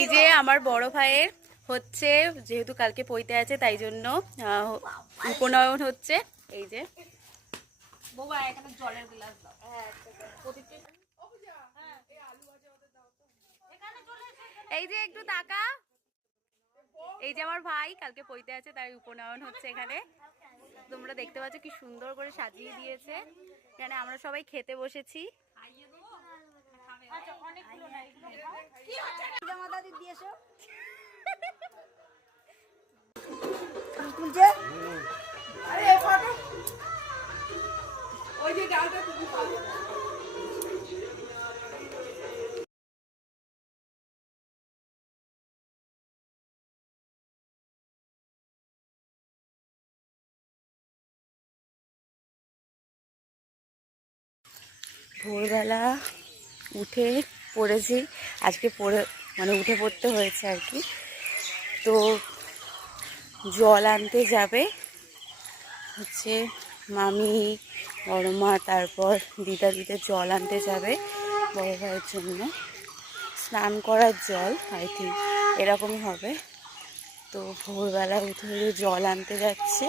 এই যে আমার বড় ভাইয়ের হচ্ছে, যেহেতু কালকে পৈতে আছে তাই জন্য উপনয়ন হচ্ছে। এই যে জলের গ্লাস দাও। এই যে একটু তাকা, এই যে আমার ভাই কালকে পৈতে আছে তাই উপনয়ন হচ্ছে এখানে। তোমরা দেখতে পাচ্ছ কি সুন্দর করে সাজিয়ে দিয়েছে। এখানে আমরা সবাই খেতে বসেছি। ভোরবেলা উঠে পড়েছি, আজকে উঠে পড়তে হয়েছে আর কি। তো জল আনতে যাবে হচ্ছে মামি, বড় মা, তারপর দিদা জল আনতে যাবে বড় ভাইয়ের জন্য। স্নান করার জল আই থিঙ্ক এরকমই হবে। তো ভোরবেলা উঠে জল আনতে যাচ্ছে।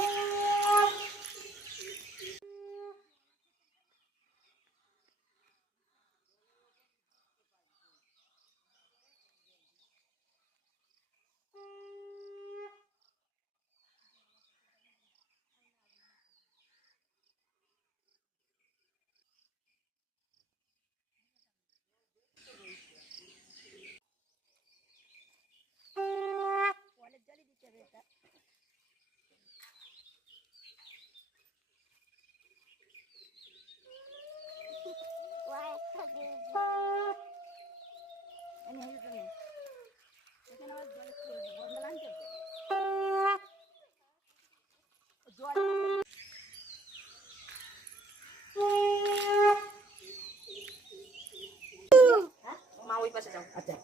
আচ্ছা,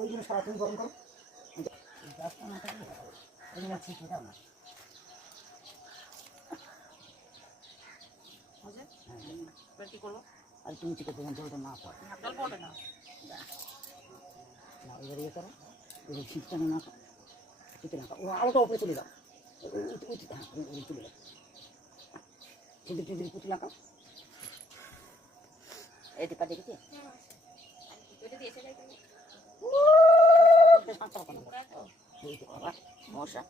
ওই জন্য সারাক্ষণ গরম করো। কি করবো? আর তুমি চিকেন জলটা না পড়ে না, এবার ইয়ে করো, এবার শীতটা না চিকেন রাখো, ও আলোটা উপরে চলে যাও, তুলে দাও, ছিদ্র টিদ্র পুঁতি লাগাও। এই দিকটা দেখেছি মশা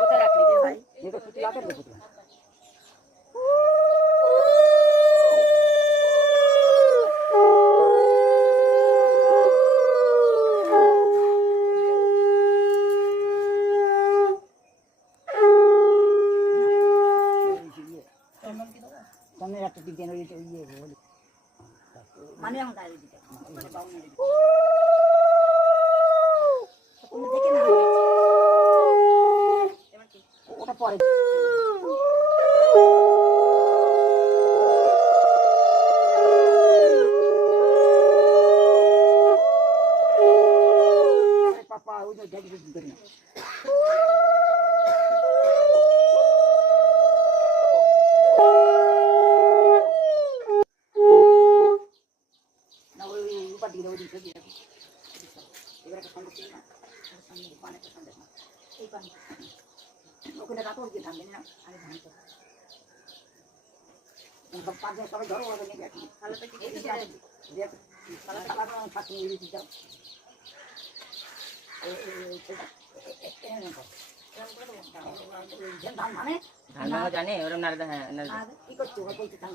কোথায় রাখলি ভাই? পুঁতি লাগার পুঁতি সামনের একটা দিক দেন, ইয়ে মানে এখন ওটা পরে পাপা ওই যে দেখি করি না। ওখানে রাখো গিয়ে ধান না, আমি ধান সব পাঁচজন সবাই ধরো ওরা নিয়ে গেছি। জানে ওরম না কি করছো ধান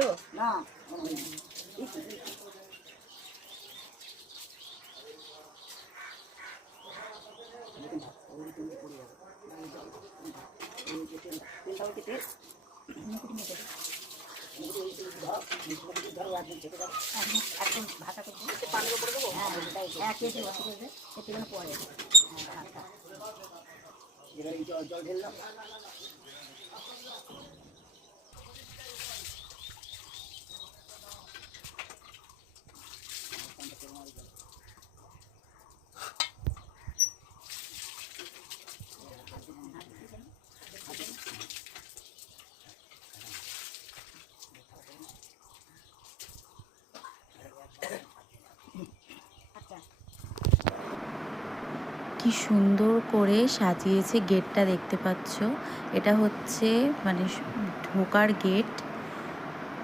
তো না ভাষা করতে পানির উপরে দেবো। হ্যাঁ কেটে বসে করবে একটু পরে জল ঢেললাম। কি সুন্দর করে সাজিয়েছে গেটটা, দেখতে পাচ্ছ। এটা হচ্ছে মানে ঢোকার গেট।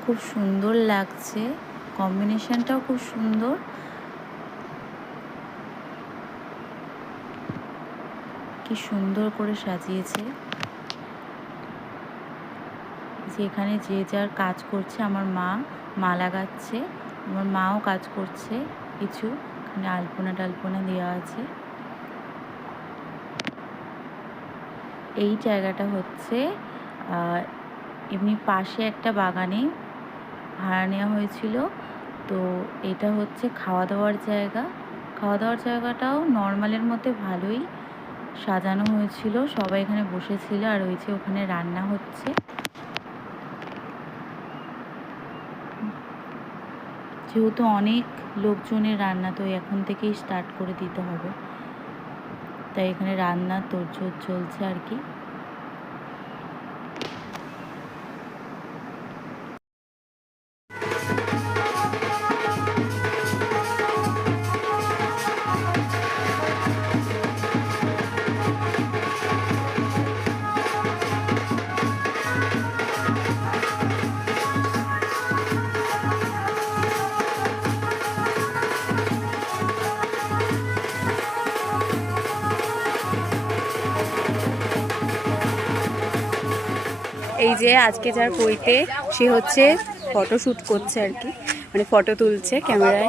খুব সুন্দর লাগছে, কম্বিনেশনটাও খুব সুন্দর। কি সুন্দর করে সাজিয়েছে। যেখানে যে যার কাজ করছে, আমার মা মা লাগাচ্ছে, আমার মাও কাজ করছে কিছু। এখানে আলপনা টালপনা দেওয়া আছে। এই জায়গাটা হচ্ছে এমনি পাশে একটা বাগানে ভাড়া নেওয়া হয়েছিল। তো এটা হচ্ছে খাওয়া দাওয়ার জায়গা। খাওয়া দাওয়ার জায়গাটাও নর্মালের মধ্যে ভালোই সাজানো হয়েছিল, সবাই এখানে বসেছিল। আর ওই যে ওখানে রান্না হচ্ছে, যেহেতু অনেক লোকজনের রান্না, তো এখন থেকেই স্টার্ট করে দিতে হবে, তাই এখানে রান্না তোড়জোড় চলছে আর কি। এই যে আজকে যার পইতে, সে হচ্ছে ফটোশ্যুট করছে আর কি, মানে ফটো তুলছে ক্যামেরায়।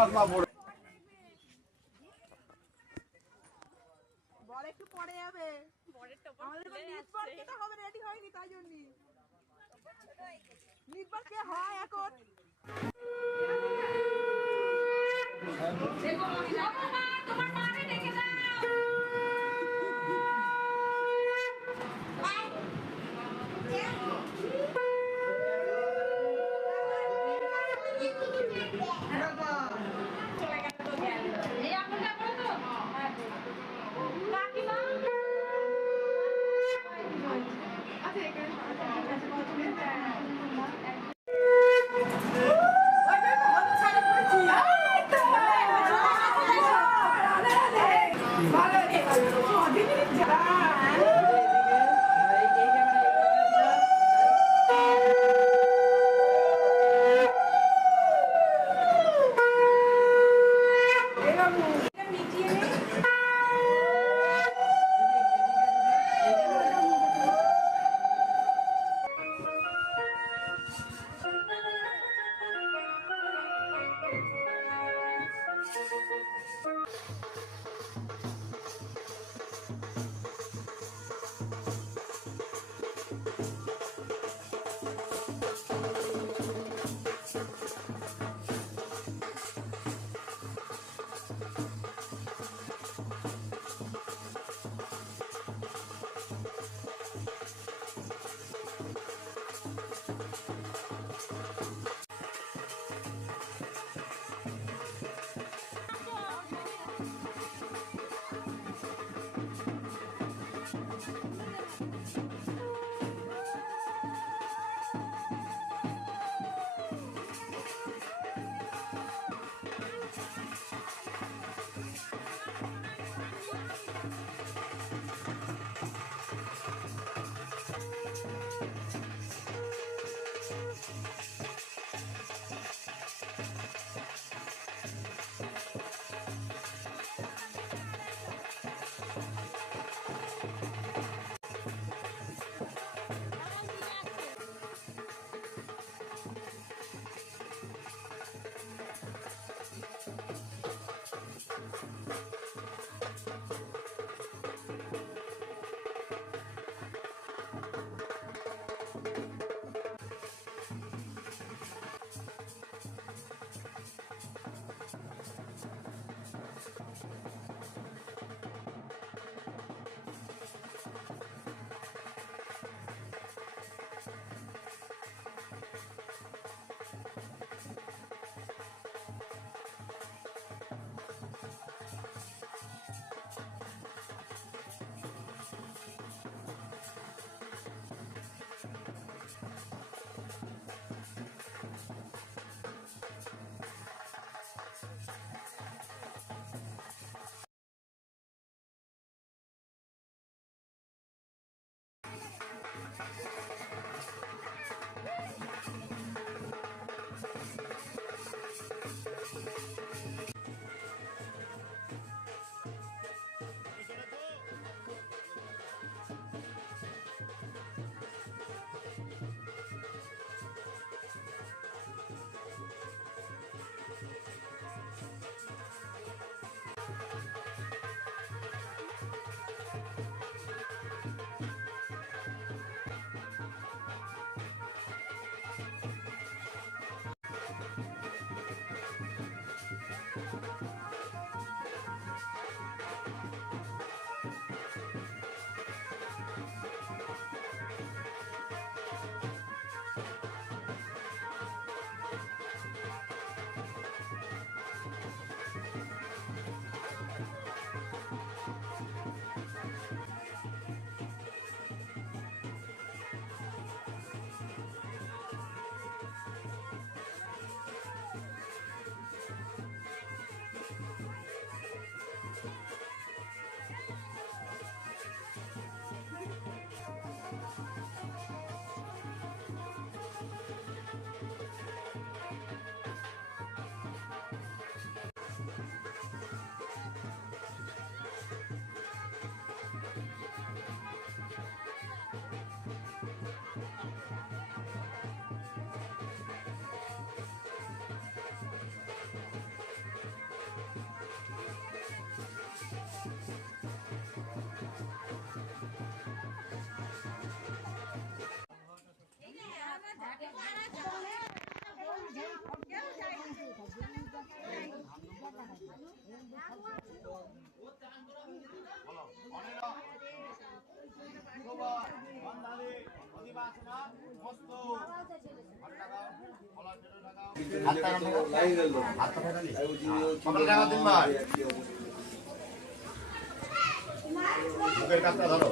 মুখের কাজটা ধরো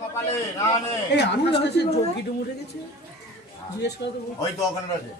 কপালে না নে ওই তো ওখানে রয়েছে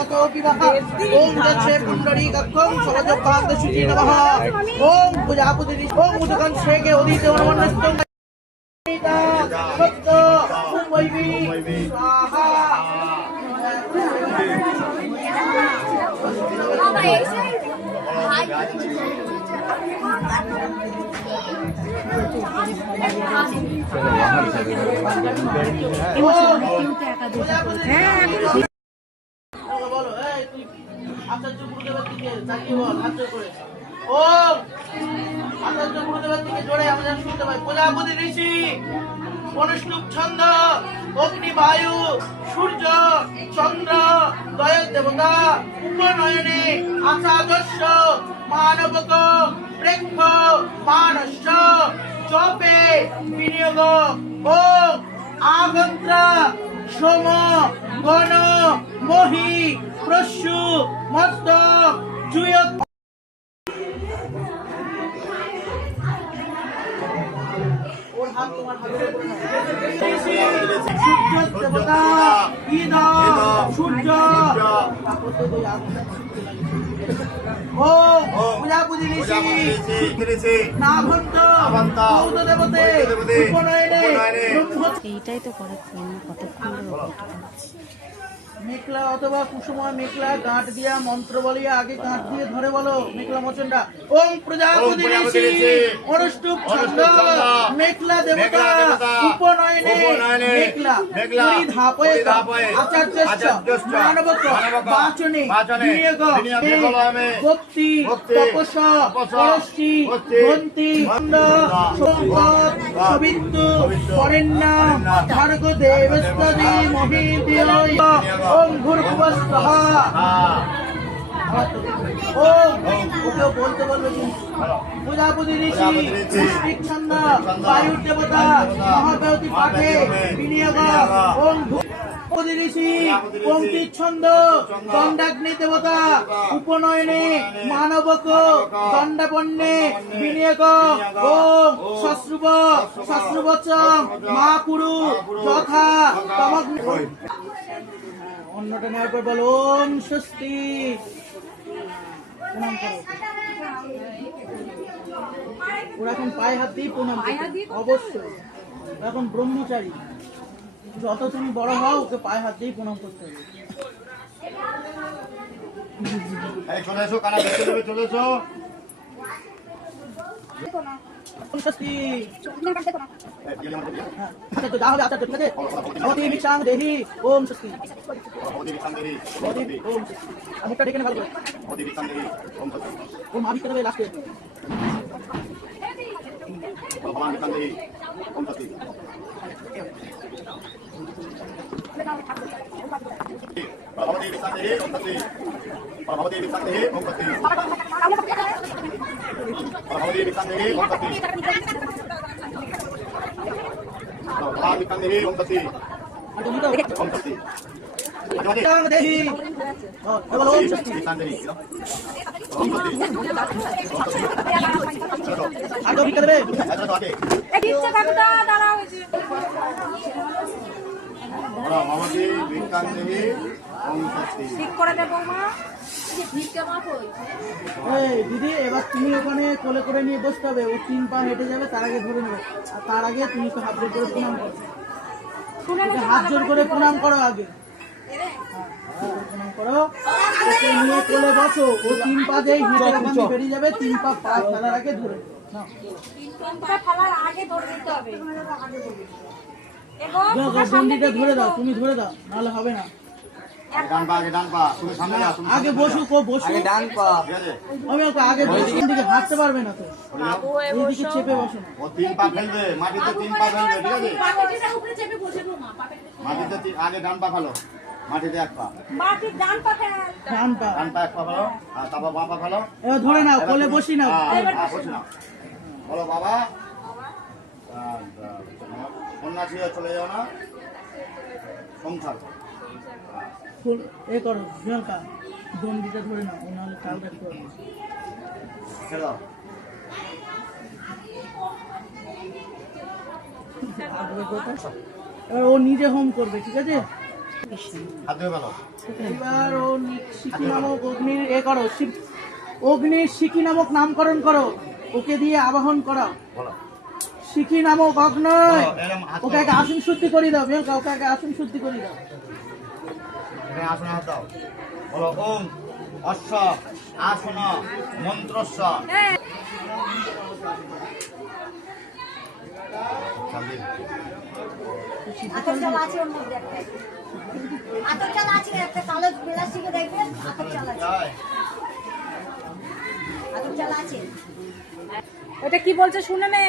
কত বিবাহ ওম দচ্ছে পুণ্ডরী কক্ষং সরজপাদ শুচি নমঃ ওম পূজাপতি ওম উদকং শ্রেগে উদিতে অনুমন্নস্তং সত্য মুম্বৈবি স্বাহা বলো এই তুই আচার্য গুরুদেবের দিকে তাকিয়ে বল হাত জোড় করে ওম আচার্য গুরুদেবের দিকে জোরে আমরা যেন শুনতে পাই প্রজাপতি ঋষি অনুষ্ঠুপ ছন্দ অগ্নি বায়ু সূর্য চন্দ্র দয় দেবতা উপনয়নে আচাদস্য মানবক প্রেক্ষ মানস্য জপে বিনিয়োগ ও আগন্ত্রা সোম গণ মহি প্রস্যু মস্তক জুয় ওর হাত তোমার হাতের উপরে নাও। সূর্য দেবতা ঈদ সূর্য ও পূজাপতি ঋষি নাভন্ত বৌদ্ধ দেবতে উপনয়নে এইটাই তো করার জন্য কতক্ষণ ধরে মেঘলা অথবা কুসুময় মেঘলা গাঁট দিয়া মন্ত্র বলিয়া আগে গাঁট দিয়ে ধরে বলো মেঘলা মোচনটা ওম প্রজাপতি ঋষি অনুষ্ঠুপ ছন্দ মেঘলা দেবতা উপনয়নে মেঘলা পুরী ধাপয়ে আচার্যস্য মানবক বাচনে বিনিয়োগ ভক্তি তপস পরশ্চি গ্রন্থি খণ্ড সম্পদ সবিন্দু বরেণ্য ভার্গ দেবস্তদি মহিদিয় ওম ভূর্ভুবস্বঃ ওম ওকেও বলতে বলবে কিন্তু প্রজাপতি ঋষি পুষ্টিক ছন্দ বায়ুর দেবতা মহাব্যতি পাঠে বিনিয়োগ ওম প্রজাপতি ঋষি পঙ্ক্তি ছন্দ দণ্ডাগ্নি দেবতা উপনয়নে মানবক দণ্ডাপন্নে বিনিয়োগ ওম শশ্রুব শশ্রুবচম মা কুরু যথা তমগ্নি অন্যটা নেওয়ার পর বল ওম স্বস্তি প্রণাম করো ওরা এখন পায়ে হাত দিয়ে প্রণাম করবে অবশ্যই ওরা এখন ব্রহ্মচারী যত তুমি বড় হও ওকে পায়ে হাত দিয়ে প্রণাম করতে হবে চলে এসো কানা দেখতে দেবে চলে এসো ওম স্বস্তি আচ্ছা তো যা হবে আচ্ছা ঠিক আছে ভবতি ভিক্ষাং দেহি ওম স্বস্তি ওম স্বস্তি মুখটা ডেকে নে ভালো করে ওম আবিষ্কার দেবে লাস্টে ভিক্ষাং দেহি বল ওম স্বস্তি আর তো ভিক্ষা দেবে এই দিদি এবার তুমি ওখানে কোলে করে নিয়ে বসতে হবে ও 3 পা হেঁটে যাবে তার আগে ধরে নেবে আর তার আগে তুমি তো হাত জোর করে প্রণাম করো হাত জোর করে প্রণাম করো আগে প্রণাম করো ওকে নিয়ে কোলে বসো ও 3 পা যেই হেঁটে ওখান থেকে বেরিয়ে যাবে 3 পা পা ফেলার আগে ধরে নাও দণ্ডিটা ধরে দাও তুমি ধরে দাও নাহলে হবে না আগে বসুক ও বসুক আমি ওকে আগে বসি দিকে হাঁটতে পারবে না তো এইদিকে চেপে বসো না ও 3 পা ফেলবে মাটিতে 3 পা ফেলবে ঠিক আছে মাটিতে আগে ডান পা ফেলো মাটিতে 1 পা ডান পা ডান পা 1 পা ফেলো আর তারপর বাঁ পা ফেলো এবার ধরে নাও কোলে বসি নাও বসে নাও বলো বাবা সন্ন্যাসী হয়ে চলে যাও না সংসার এ করো প্রিয়ঙ্কা দণ্ডিটা ধরে নাও নাহলে কাল রাখতে হবে খেলো এবার ও নিজে হোম করবে ঠিক আছে হাত ধুয়ে ভালো এবার ও শিখি নামক অগ্নির করো, অগ্নির শিখি নামক নামকরণ করো, ওকে দিয়ে আবাহন করো। বলো শিখি নামক অগ্নয়, এরকম হাত ওকে আগে আসন শুদ্ধি করে দাও, মেয়েকে ওকে আগে আসন শুদ্ধি করে দাও। এখানে আসনে হাত দাও। বলো ওম অশ্ব আসন মন্ত্রস্ব। আতর চাল আছে ওর মধ্যে একটা। আতর চাল আছে একটা কালো প্লাস্টিকে দেখবেন আতর চাল আছে। আতর চাল আছে। ওটা কি বলছে শুনে নে।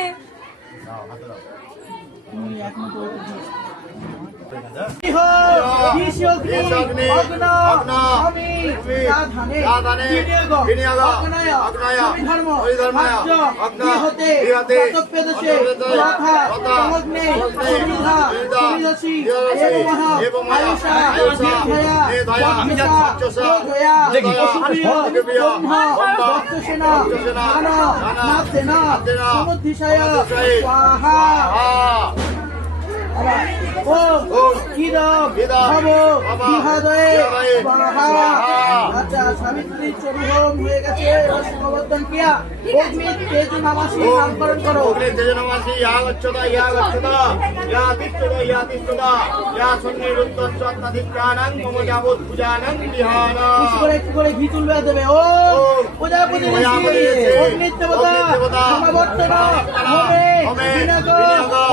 দাও হাতে দাও। তুমি এখন তো আচ্ছা সাবিত্রী চরুহোম হয়ে গেছে, সমাবর্তন ক্রিয়া অগ্নি তেজ নামাসী নামকরণ করো। অগ্নি তেজনমাসি ইয়া গচ্ছতা ইয়া গচ্ছতা ইয়া তিষ্ঠতা ইয়া তিষ্ঠতা ইয়া সন্নিরুদ্ধচ্ছন্নাধিক্রাণং মম যাবৎ পূজানং বিহানা। একটু করে ঘি তুলবে দেবে। ও প্রজাপতি অগ্নির দেবতা সমাবর্তন হোমে বিনাগ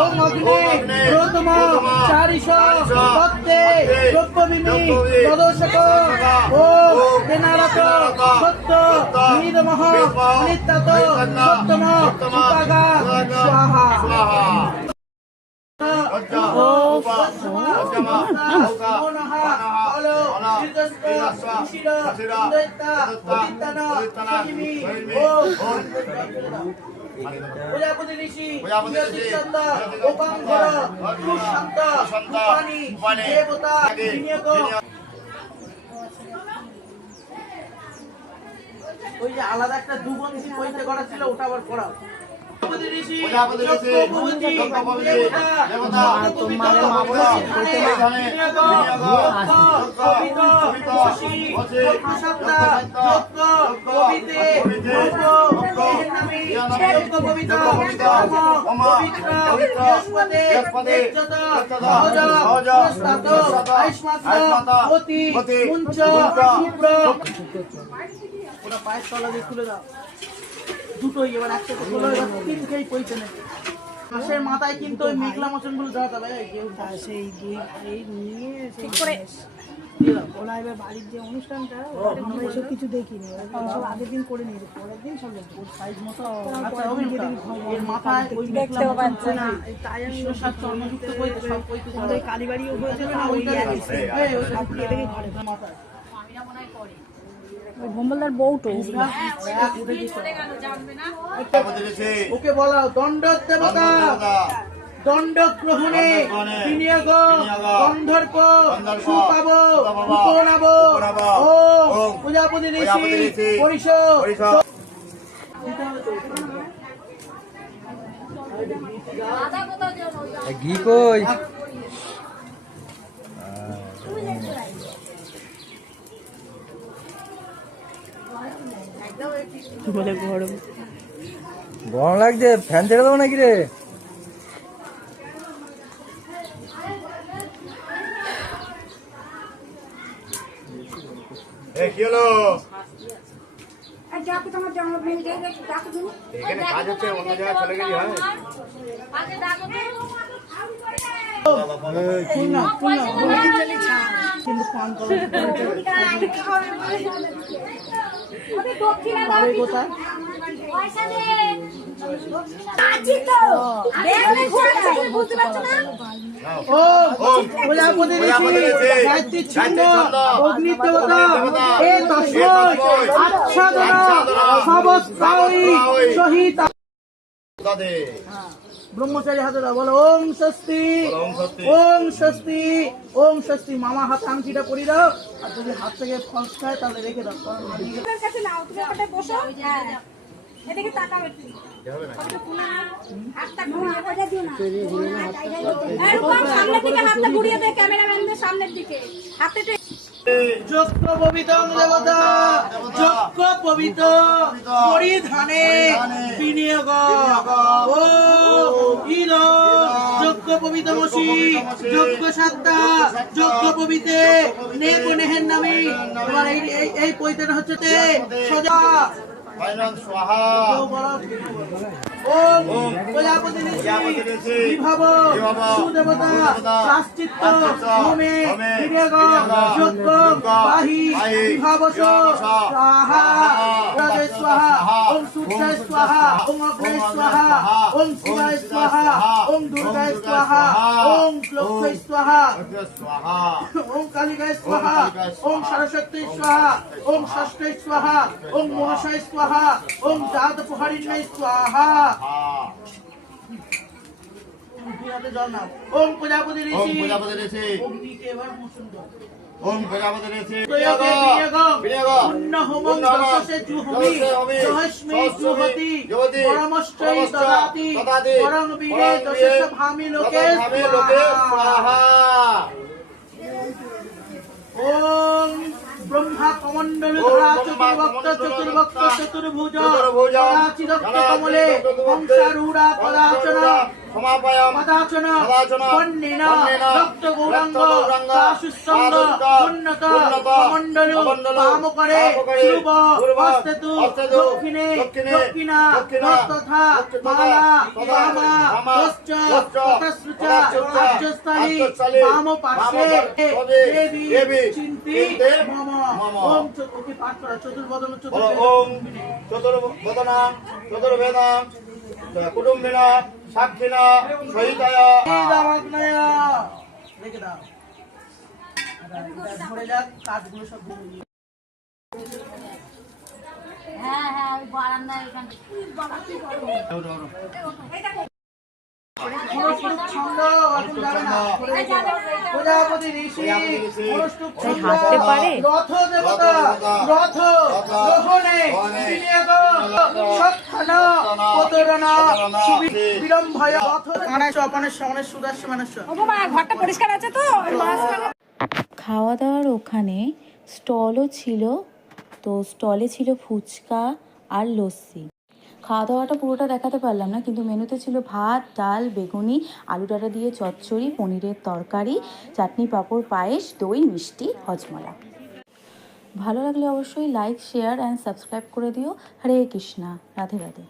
ওম অগ্নি প্রথম চারিশ ভক্তে দ্রব্যবিমি তদোষক ওম তেনারত সত্য নিদমহ নিত্যাত সত্যম সুপাগা স্বাহা। প্রজাপতি ঋষি দেবতা ওই যে আলাদা একটা দুবংশী পৈতে করা ছিল, ওটা আবার করাও। ওটা পায়ের তলা দিয়ে খুলে দাও দুটোই, এবার একসাথে খোলো, এবার তিন খেয়ে পয়সা নেবে। মাসের মাথায় কিন্তু ওই মেঘলা মোচন গুলো দেওয়া যাবে, সেই দুই এই নিয়ে ঠিক করে ওরা এবার বাড়ির যে অনুষ্ঠানটা আমরা এসব কিছু দেখিনি, সব আগের দিন করে নিয়ে পরের দিন সব ওর সাইজ মতো। আচ্ছা এর মাথায় ওই দেখতেও পাচ্ছে না, তাই আমি ওর সাথে চর্মযুক্ত কইতে সব কইতে আমাদের কালীবাড়িও হয়ে যাবে না, ওই সব দিয়ে দেখে ঘরে মাথায় ভোমলদার বউটো ওকে বলাও দণ্ড দেবতা দণ্ড গ্রহণে বিনিয়োগ গন্ধর্ব সুপাব উপনাব ও প্রজাপতি ঋষি পরিষদ। ঘি কই গরম লাগছে, ফ্যান ছেড়ে দেবো নাকি রে? কি হলো ডাকো তোমার জন্মদিন ডাকো তুমি এখানে কাজ হচ্ছে, অন্য জায়গায় চলে গেলি হয়। আগে ডাকো কিন্তু পান করা কোথায় পয়সা দে আছি তো দেখলে বুঝতে পারছো না। ও প্রজাপতি ঋষি গায়ত্রী ছন্দ অগ্নি দেবতা এ তস্মৈ আচ্ছাদনা সবস্তাই সহিত। ব্রহ্মচারী হাতে দাও, বলো ওম স্বস্তি ওম স্বস্তি ওম স্বস্তি। মামা হাত আংটিটা পরি দাও, আর যদি হাত থেকে ফলস খায় তাহলে রেখে দাও। এদিকে তাকাও একটু। হাতটা ঘুরিয়ে ওটা দিও না এই রূপম সামনের দিকে হাতটা ঘুরিয়ে দে, ক্যামেরাম্যানদের সামনের দিকে হাতে যজ্ঞ পবিত্র দেবতা যজ্ঞ পবিত্র পরিধানে বিনিয়োগ ও ইদ যজ্ঞ পবিত্র মসি যজ্ঞ সাত্তা যজ্ঞ পবিত্রে নে কোনেহের নামে। এবার এই পৈতেটা হচ্ছে তে সোজা ফাইনাল স্বাহা ওম প্রজাপতি ঋষি বিভব সুদেবতা প্রাশ্চিত্য হোমে বিনিয়োগ যজ্ঞ পাহি বিভবস স্বাহা রাজে স্বাহা ওম সূর্যায় স্বাহা ওম অগ্নে স্বাহা ওম শিবায় স্বাহা ওম দুর্গায় স্বাহা ওম লক্ষ্মী স্বাহা স্বাহা ওম কালিকায় স্বাহা ওম সরস্বতী স্বাহা ওম ষষ্ঠী স্বাহা ওম মহাশয় স্বাহা ওম জাত প্রহারিণী স্বাহা। ওম প্রজাপতি ওম ঋষি প্রজাপতি ঋষি অগ্নিকে এবার মোচন করো। ওম প্রজাপতি ঋষি প্রয়োগে বিনিয়োগম বিনিয়োগম পুণ্য হোমং দশসে জুহমি সহস্মি জুহতি পরমশ্চৈ দদাতি পরং বীরে দশস ভামি লোকে স্বাহা। ওম ব্রহ্মা কমণ্ডলুধরা চতুর্ভক্ত চতুর্ভক্ত চতুর্ভুজ চিরক্ত কমলে হংসারূঢ়া পদাচনা সমাপয়াম পদাচন বন্যেন রক্ত গৌরাঙ্গ শাশুস্তঙ্গ উন্নত কমণ্ডলু পামকরে ধ্রুব হস্তেতু দক্ষিণে দক্ষিণা তথা মালা বামা হস্ত ততশ্রুচা রাজ্যস্থলী বাম পার্শ্বে দেবী চিন্তি মম। ওম ওকে পাঠ করা চতুর্বদন বলো ওম চতুর্বদনা চতুর্বেদাং কুটুম্বিনা সাক্ষিণা সহিতায়া চতুর্দামাগ্নয়া রেখে দাও। ধরে যাক কাজগুলো সব দিয়ে হ্যাঁ হ্যাঁ ওই বারান্দায় এখানে বাবা কি করবো অনুষ্ঠুপ ছন্দ এখন যাবে না। প্রজাপতি ঋষি অনুষ্ঠুপ ছন্দ হাঁটতে পারে? রথ দেবতা রথ গ্রহণে বিনিয়োগ সক্ষণ প্রতরণ বিড়ম্ভয় রথ গণেশ অপনেশ গণেশ সুদর্শ মানুষ। ও বাবা ঘরটা পরিষ্কার আছে তো? খাওয়া দাওয়ার ওখানে স্টলও ছিল, তো স্টলে ছিল ফুচকা আর লস্যি। খাওয়া দাওয়াটা পুরোটা দেখাতে পারলাম না, কিন্তু মেনুতে ছিল ভাত, ডাল, বেগুনি, আলু ডাঁটা দিয়ে চচ্চড়ি, পনিরের তরকারি, চাটনি, পাঁপড়, পায়েস, দই, মিষ্টি, হজমলা। ভালো লাগলে অবশ্যই লাইক, শেয়ার অ্যান্ড সাবস্ক্রাইব করে দিও। হরে কৃষ্ণা, রাধে রাধে।